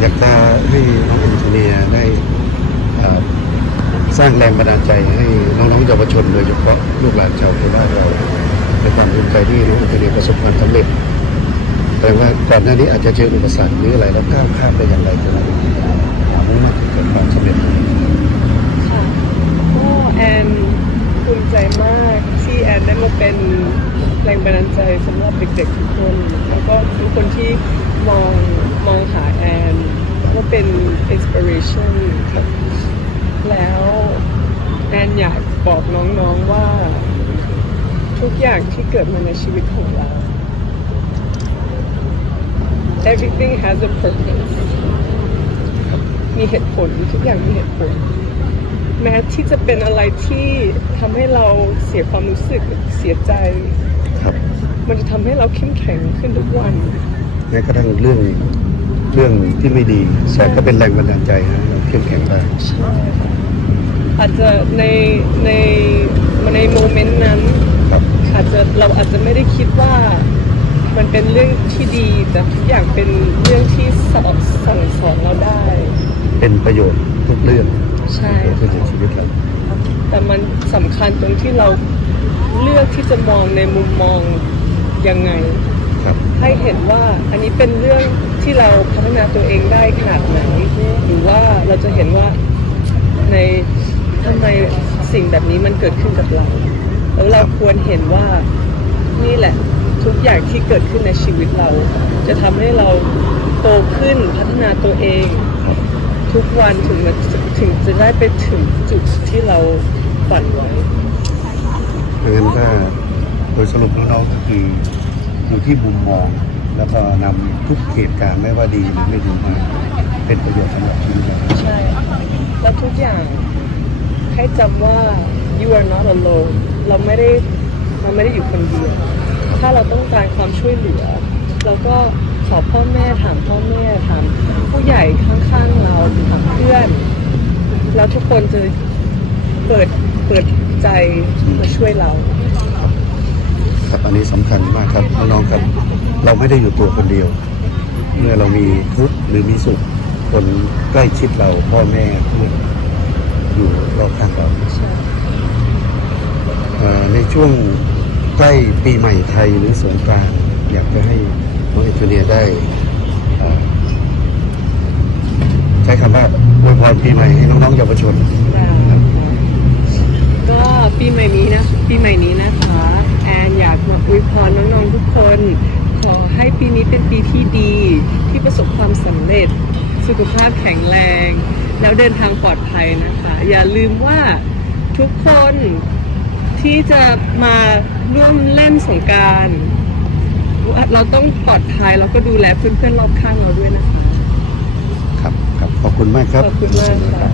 อยากจะให้น้องเอนจิเนียร์ได้สร้างแรงบันดาลใจให้น้องๆเยาวชนโดยเฉพาะลูกหลานชาวไทยบ้านเราในความภูมิใจที่น้องเอนจิเนียร์ประสบความสำเร็จแต่ว่าก่อนหน้านี้อาจจะเจออุปสรรคหรืออะไรแล้วก้าวข้ามไปอย่างไรจนมุ่งมั่นที่จะความสำเร็จ ค่ะก็แอนภูมิใจมากที่แอนได้มาเป็น แรงบันดาลใจสำหรับเด็กๆทุกคน แล้วก็ทุกคนที่มองมองหาแอนว่าเป็น inspiration ครับแล้วแอนอยากบอกน้องๆว่า ทุกอย่างที่เกิดมาในชีวิตของเรา everything has a purpose มีเหตุผลทุกอย่างมีเหตุผล แม้ที่จะเป็นอะไรที่ทำให้เราเสียความรู้สึกเสียใจ ครับ มันจะทำให้เราเข้มแข็งขึ้นทุกวันแม้กระทั่งเรื่องเรื่องที่ไม่ดีแต่ก็เป็นแรงบันดาลใจให้เราเข้มแข็งได้ใช่ค่ะอาจจะในในในโมเมนต์นั้นครับอาจจะเราอาจจะไม่ได้คิดว่ามันเป็นเรื่องที่ดีแต่ทุกอย่างเป็นเรื่องที่สอนสั่งสอนเราได้ เป็นประโยชน์ทุกเรื่องใช่เกิดขึ้นในชีวิตเราแต่มันสำคัญตรงที่เรา เลือกที่จะมองในมุมมองยังไงครับให้เห็นว่าอันนี้เป็นเรื่องที่เราพัฒนาตัวเองได้ขนาดไหนหรือว่าเราจะเห็นว่าในทำไมสิ่งแบบนี้มันเกิดขึ้นกับเรา แล้วเราควรเห็นว่านี่แหละทุกอย่างที่เกิดขึ้นในชีวิตเรา จะทำให้เราโตขึ้นพัฒนาตัวเอง ทุกวันถึงมันถึงจะได้ไปถึงจุดที่เราฝันไว้เพราะฉะนั้นก็โดยสรุปน้องๆก็คืออยู่ที่มุมมอง แล้วก็นำทุกเหตุการณ์ไม่ว่าดีหรือไม่ดีมาเป็นประโยชน์สำหรับชีวิตเราใช่ แล้วทุกอย่างให้จำว่า you are not alone เราไม่ได้เราไม่ได้อยู่คนเดียว ถ้าเราต้องการความช่วยเหลือ เราก็ขอพ่อแม่ถามพ่อแม่ถามผู้ใหญ่ข้างๆเราถามเพื่อน แล้วทุกคนจะเปิดเปิด ใจมาช่วยเราครับอันนี้สำคัญมากครับน้องๆครับเราไม่ได้อยู่ตัวคนเดียว เมื่อเรามีทุกข์หรือมีสุขคนใกล้ชิดเราพ่อแม่เพื่อนอยู่รอบข้างเราในช่วงใกล้ปีใหม่ไทยหรือสงกรานต์อยากจะให้น้องเอเจเนียได้ใช้คำว่าอวยพรปีใหม่ให้น้องๆเยาวชน ปีใหม่นี้นะปีใหม่นี้นะคะแอนอยากมาอวยพรน้องๆทุกคน ขอให้ปีนี้เป็นปีที่ดี ที่ประสบความสำเร็จ สุขภาพแข็งแรง แล้วเดินทางปลอดภัยนะคะ อย่าลืมว่าทุกคนที่จะมาร่วมเล่นสงกรารเราต้องปลอดภัยแล้วก็ดูแลเพื่อนๆรอบข้างเราด้วยนะคะ ครับ ครับ ขอบคุณมากครับ ขอบคุณมากค่ะ